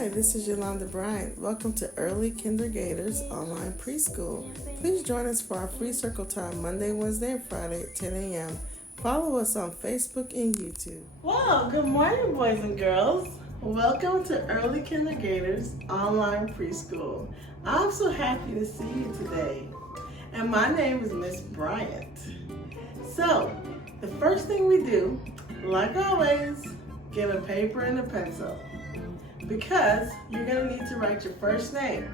Hi, this is Yolanda Bryant. Welcome to Early Kindergartners Online Preschool. Please join us for our free circle time Monday, Wednesday, and Friday at 10 a.m. Follow us on Facebook and YouTube. Well, good morning, boys and girls. Welcome to Early Kindergartners Online Preschool. I'm so happy to see you today. And my name is Miss Bryant. So, the first thing we do, like always, get a paper and a pencil, because you're going to need to write your first name.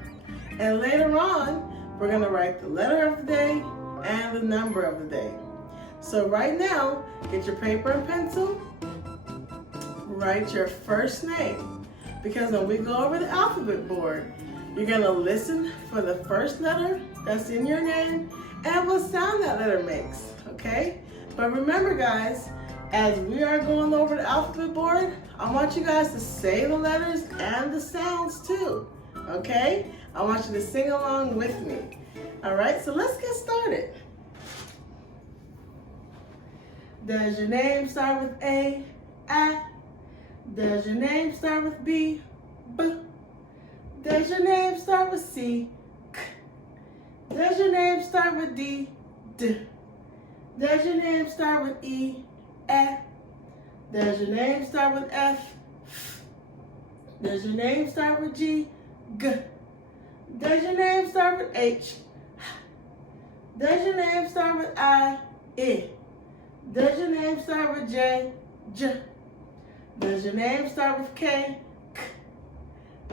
And later on, we're going to write the letter of the day and the number of the day. So right now, get your paper and pencil, write your first name. Because when we go over the alphabet board, you're going to listen for the first letter that's in your name and what sound that letter makes, okay? But remember, guys, as we are going over the alphabet board, I want you guys to say the letters and the sounds too, okay? I want you to sing along with me. All right, so let's get started. Does your name start with A? A. Does your name start with B? B. Does your name start with C? K. Does your name start with D? D. Does your name start with E? F. Does your name start with F? Does your name start with G? G. Does your name start with H? Does your name start with I? I. Does your name start with J? J. Does your name start with K? K.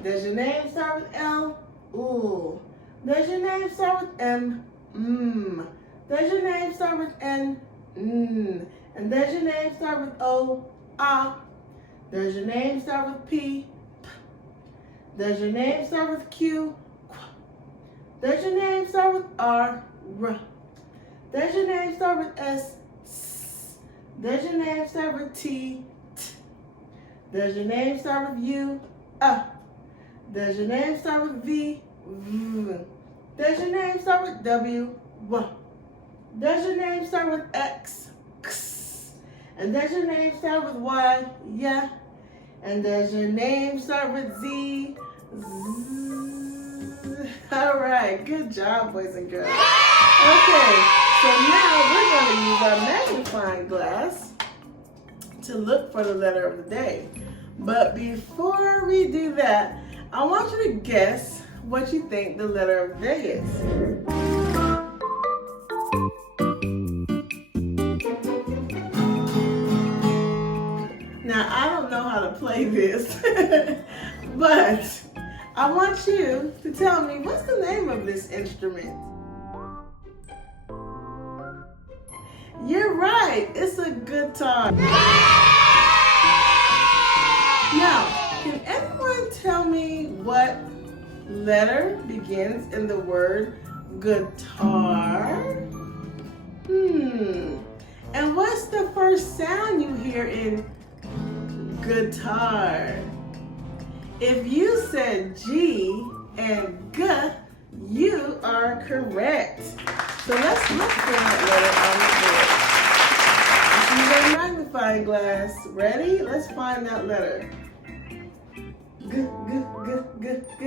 Does your name start with L? Ooh. Does your name start with M? Mm. Does your name start with N? Mm. And does your name start with O? Ah. Does your name start with P? P. Does your name start with Q? Qu. Does your name start with R? R. Does your name start with S? S. Does your name start with T? T. Does your name start with U? Does your name start with V? V. Does your name start with W? W. Does your name start with X? X. And does your name start with Y? Yeah. And does your name start with Z? Z. All right, good job, boys and girls. Okay, so now we're going to use our magnifying glass to look for the letter of the day. But before we do that, I want you to guess what you think the letter of the day is. Now, I don't know how to play this, but I want you to tell me, what's the name of this instrument? You're right, it's a guitar. Now, can anyone tell me what letter begins in the word guitar? And what's the first sound you hear in guitar? If you said G and G, you are correct. So let's look for that letter on the board. Let's use our magnifying glass. Ready? Let's find that letter. G, G, G, G, G.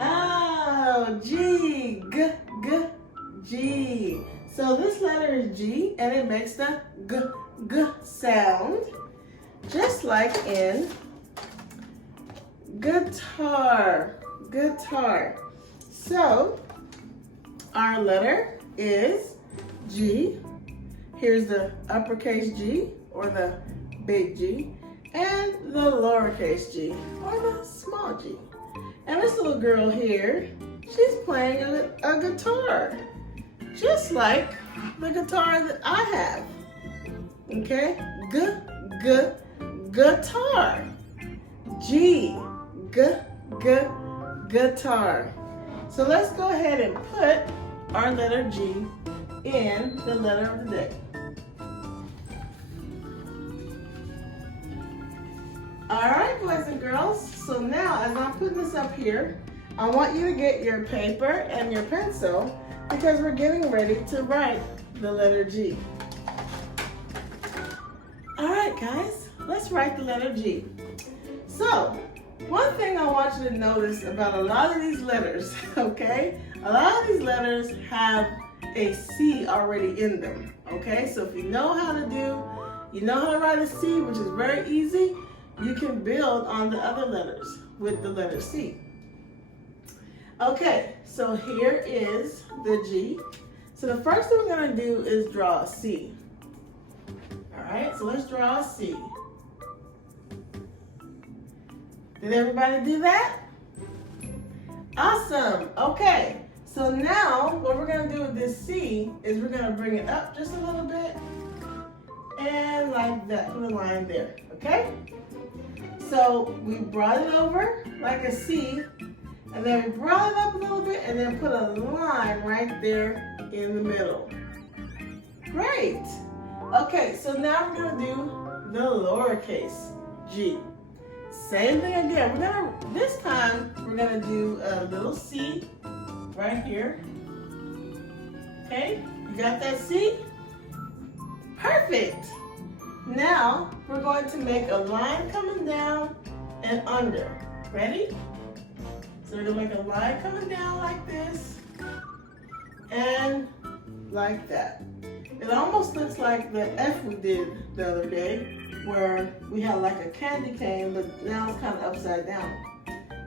Oh, G, G, G, G. So this letter is G, and it makes the G, G sound, just like in guitar, guitar. So our letter is G. Here's the uppercase G, or the big G, and the lowercase g, or the small g. And this little girl here, she's playing a guitar, just like the guitar that I have. Okay? G, G, guitar. G, G, G, guitar. So let's go ahead and put our letter G in the letter of the day. All right, boys and girls. So now, as I'm putting this up here, I want you to get your paper and your pencil, because we're getting ready to write the letter G. All right, guys, let's write the letter G. So One thing I want you to notice about a lot of these letters, okay? A lot of these letters have a C already in them, okay? So if you know how to write a C, which is very easy, you can build on the other letters with the letter C. Okay, so here is the G. So the first thing we're going to do is draw a C. All right, so let's draw a C. Did everybody do that? Awesome. Okay, so now what we're going to do with this C is we're going to bring it up just a little bit and like that, put a line there, okay? So we brought it over like a C, and then we brought it up a little bit and then put a line right there in the middle. Great. Okay, so now we're going to do the lowercase g. Same thing again. This time we're going to do a little C right here. Okay, you got that C? Perfect. Now we're going to make a line coming down and under. Ready? So we're going to make a line coming down like this and like that. It almost looks like the F we did the other day, where we had like a candy cane, but now it's kind of upside down.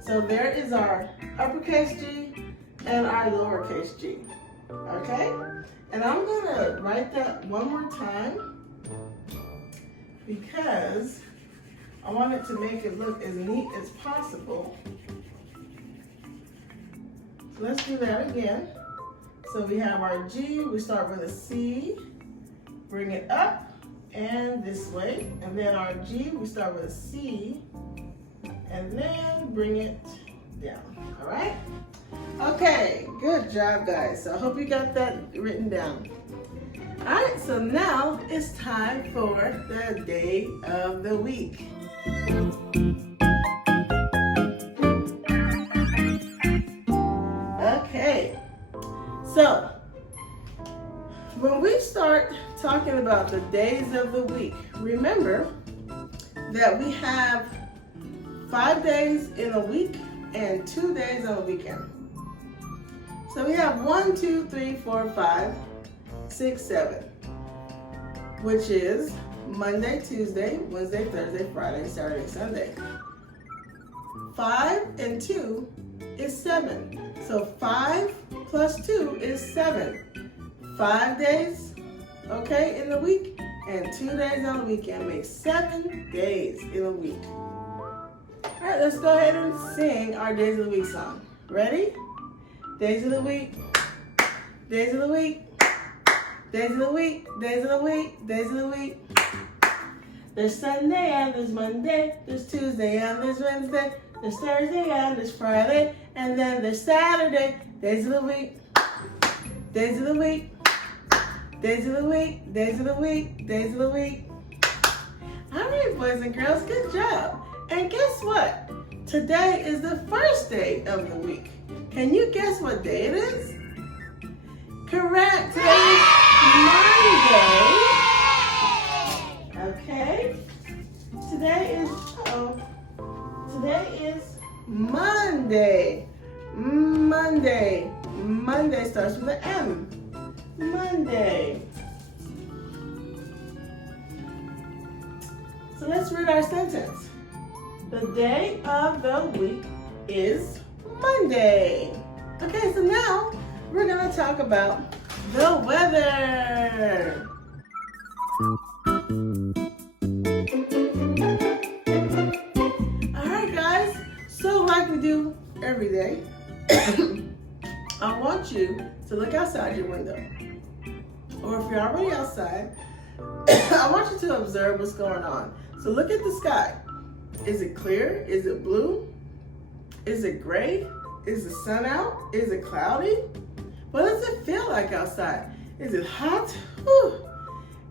So there is our uppercase G and our lowercase g. Okay? And I'm going to write that one more time because I want it to make it look as neat as possible. So let's do that again. So we have our G, we start with a C, bring it up and this way. And then our G, we start with a C, and then bring it down, all right? Okay, good job, guys. So I hope you got that written down. All right, so now it's time for the day of the week. Okay, so when we start talking about the days of the week, remember that we have 5 days in a week and 2 days on a weekend. So we have 1, 2, 3, 4, 5, 6, 7, which is Monday, Tuesday, Wednesday, Thursday, Friday, Saturday, Sunday. 5 and 2 is 7. So 5 plus 2 is 7. 5 days, okay, in the week, and 2 days on the weekend makes 7 days in a week. All right, let's go ahead and sing our Days of the Week song. Ready? Days of the week, days of the week, days of the week, days of the week, days of the week. There's Sunday and there's Monday, there's Tuesday and there's Wednesday, there's Thursday and there's Friday, and then there's Saturday. Days of the week, days of the week, days of the week, days of the week, days of the week. All right, boys and girls, good job. And guess what? Today is the first day of the week. Can you guess what day it is? Correct. Today is Monday. Okay. Today is Monday. Monday. Monday starts with an M. Monday. So let's read our sentence. The day of the week is Monday. Okay, so now we're going to talk about the weather. All right, guys. So like we do every day, I want you to look outside your window. Or if you're already outside, I want you to observe what's going on. So look at the sky. Is it clear? Is it blue? Is it gray? Is the sun out? Is it cloudy? What does it feel like outside? Is it hot? Whew.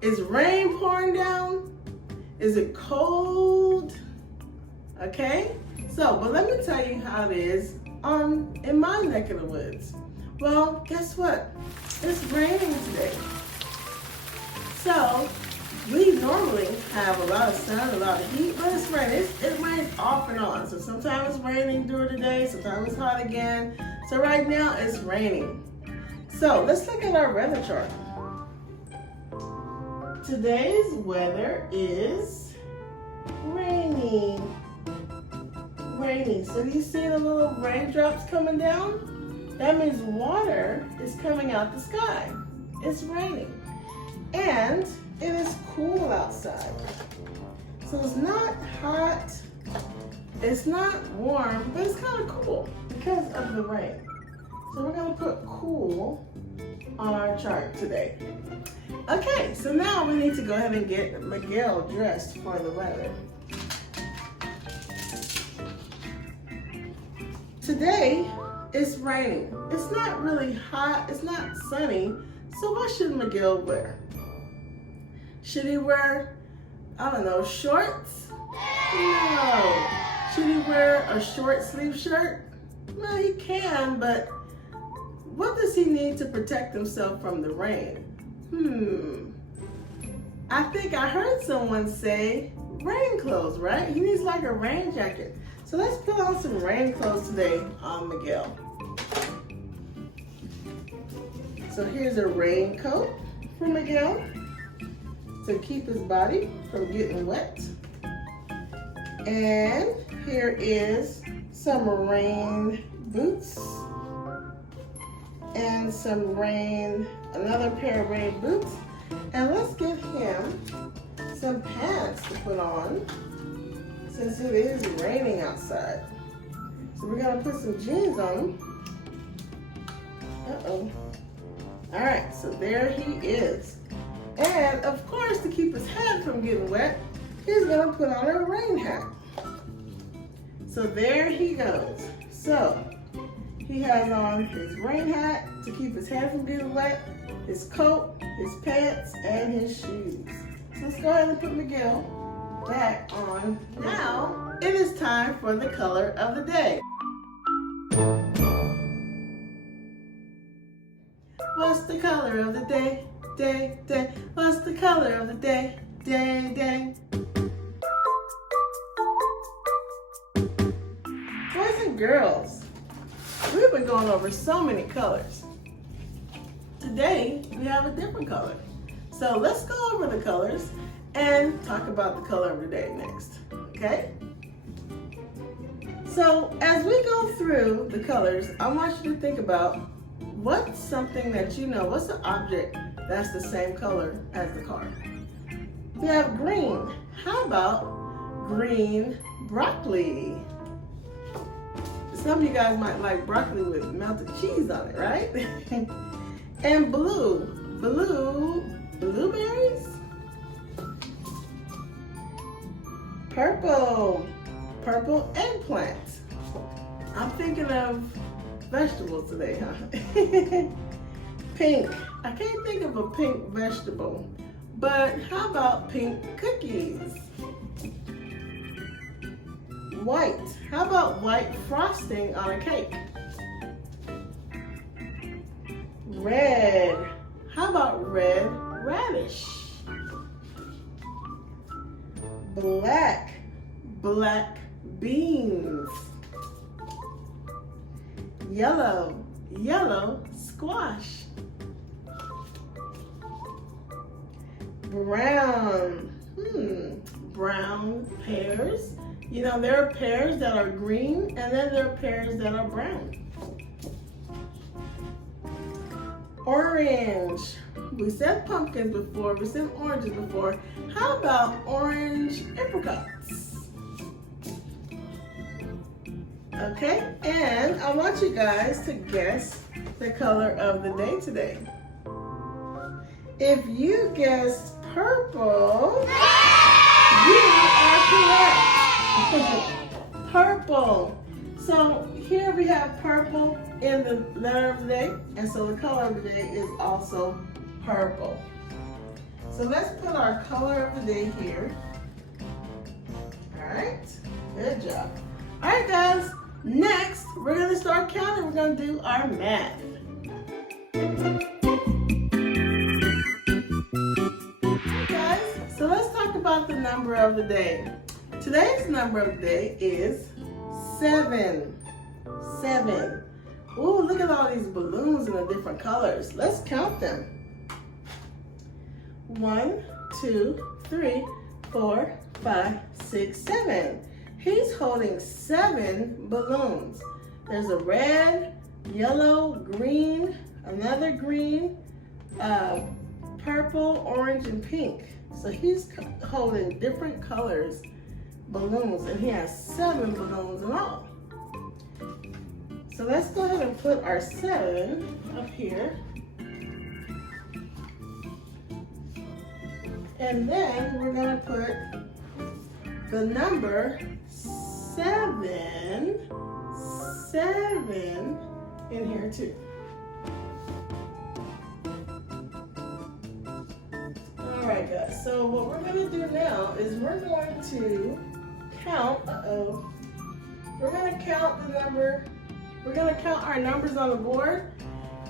Is rain pouring down? Is it cold? Okay? So, but let me tell you how it is in my neck of the woods. Well, guess what? It's raining today. So, We normally have a lot of sun, a lot of heat, but it's raining. It rains off and on. So sometimes it's raining during the day, sometimes it's hot again. So right now it's raining. So let's look at our weather chart. Today's weather is rainy. Rainy. So do you see the little raindrops coming down? That means water is coming out the sky. It's raining. And it is cool outside. So it's not hot, it's not warm, but it's kind of cool because of the rain. So we're going to put cool on our chart today. Okay, so now we need to go ahead and get Miguel dressed for the weather. Today it's raining. It's not really hot, it's not sunny, so what should Miguel wear? Should he wear, I don't know, shorts? No. Should he wear a short sleeve shirt? Well, he can, but what does he need to protect himself from the rain? I think I heard someone say rain clothes, right? He needs like a rain jacket. So let's put on some rain clothes today on Miguel. So here's a raincoat for Miguel to keep his body from getting wet. And here is some rain boots and another pair of rain boots. And let's give him some pants to put on since it is raining outside. So we're gonna put some jeans on him. Uh-oh. All right, so there he is. And of course, to keep his head from getting wet, he's gonna put on a rain hat. So there he goes. So he has on his rain hat to keep his head from getting wet, his coat, his pants, and his shoes. So let's go ahead and put Miguel back on. Now, it is time for the color of the day. What's the color of the day? Day, day. What's the color of the day? Day, day. Boys and girls, we've been going over so many colors. Today, we have a different color. So let's go over the colors and talk about the color of the day next, okay? So as we go through the colors, I want you to think about what's something that you know, what's the object that's the same color as the car? We have green. How about green broccoli? Some of you guys might like broccoli with melted cheese on it, right? And blue. Blueberries? Purple eggplant. I'm thinking of vegetables today, huh? Pink. I can't think of a pink vegetable, but how about pink cookies? White. How about white frosting on a cake? Red. How about red radish? Black beans. Yellow squash. Brown. Brown pears. You know, there are pears that are green, and then there are pears that are brown. Orange. We said pumpkins before, we said oranges before. How about orange apricots? Okay, and I want you guys to guess the color of the day today. If you guessed purple, you are correct. Purple. So here we have purple in the letter of the day, and so the color of the day is also purple. So let's put our color of the day here. All right, good job. All right, guys, next we're gonna start counting. We're gonna do our math. Okay, guys, so number of the day. Today's number of the day is 7. 7. Ooh, look at all these balloons in the different colors. Let's count them. 1, 2, 3, 4, 5, 6, 7. He's holding 7 balloons. There's a red, yellow, green, another green, purple, orange, and pink. So he's holding different colors balloons, and he has 7 balloons in all. So let's go ahead and put our 7 up here. And then we're going to put the number 7 in here too. All right, guys. So what we're going to do now is we're going to count. We're going to count the number. We're going to count our numbers on the board.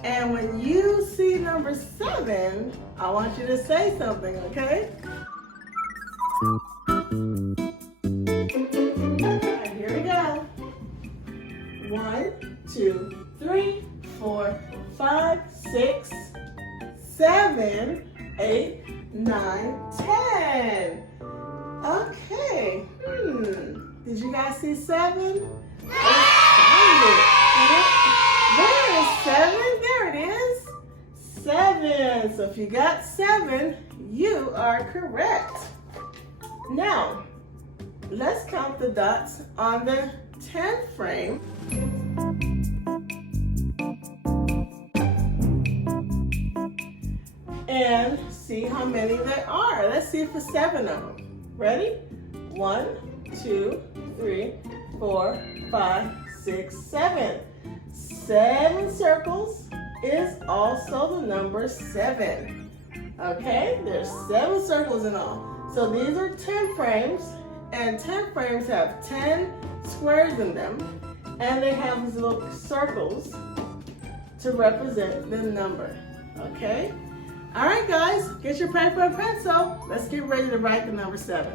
And when you see number 7, I want you to say something, okay? All right, here we go. 1, 2, 3, 4, 5, 6, 7, 8, 9, 10. Okay. Did you guys see 7? There is 7. There it is. 7. So if you got 7, you are correct. Now, let's count the dots on the 10th frame. And see how many there are. Let's see if it's 7 of them. Ready? 1, 2, 3, 4, 5, 6, 7. 7 circles is also the number 7. Okay, there's 7 circles in all. So these are 10 frames, and 10 frames have 10 squares in them, and they have these little circles to represent the number. Okay? All right, guys, get your paper and pencil. Let's get ready to write the number 7.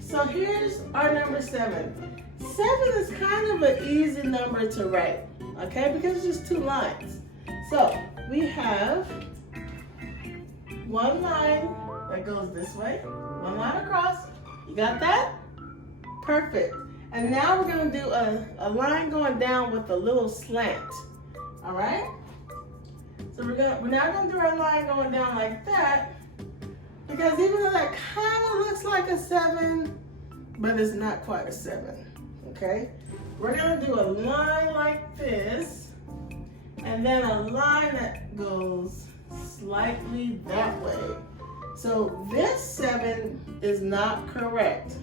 So here's our number 7. 7 is kind of an easy number to write, okay? Because it's just 2 lines. So we have 1 line that goes this way, 1 line across. You got that? Perfect. And now we're going to do a line going down with a little slant. All right? So we're now going to do our line going down like that, because even though that kind of looks like a 7, but it's not quite a 7, okay? We're gonna do a line like this, and then a line that goes slightly that way. So this 7 is not correct,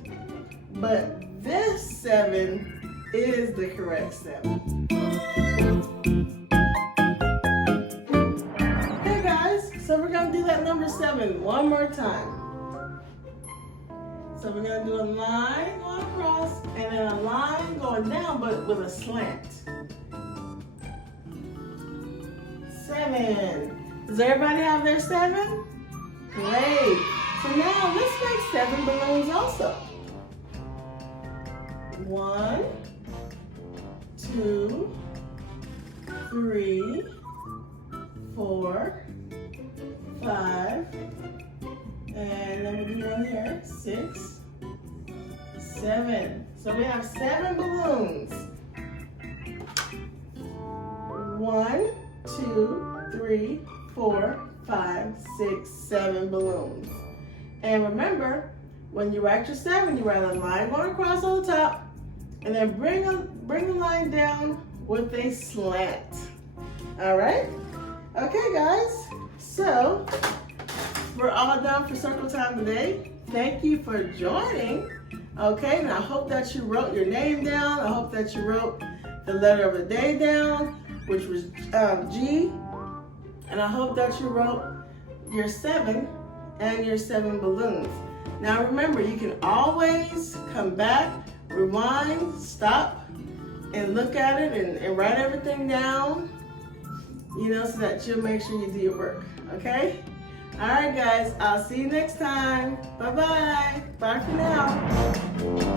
but this 7 is the correct 7. Okay guys, so we're gonna do that number 7 one more time. So we're going to do a line going across and then a line going down, but with a slant. 7. Does everybody have their 7? Great. So now let's make 7 balloons also. 1, 2, 3, 4, 5, and then we'll do one here, 6, 7. So we have 7 balloons. 1, 2, 3, 4, 5, 6, 7 balloons. And remember, when you write your 7, you write a line going across on the top, and then bring the line down with a slant. All right? Okay, guys. So we're all done for circle time today. Thank you for joining. Okay, and I hope that you wrote your name down. I hope that you wrote the letter of the day down, which was G. And I hope that you wrote your 7 and your 7 balloons. Now remember, you can always come back, rewind, stop, and look at it and write everything down, you know, so that you'll make sure you do your work, okay? All right, guys, I'll see you next time. Bye-bye. Bye for now.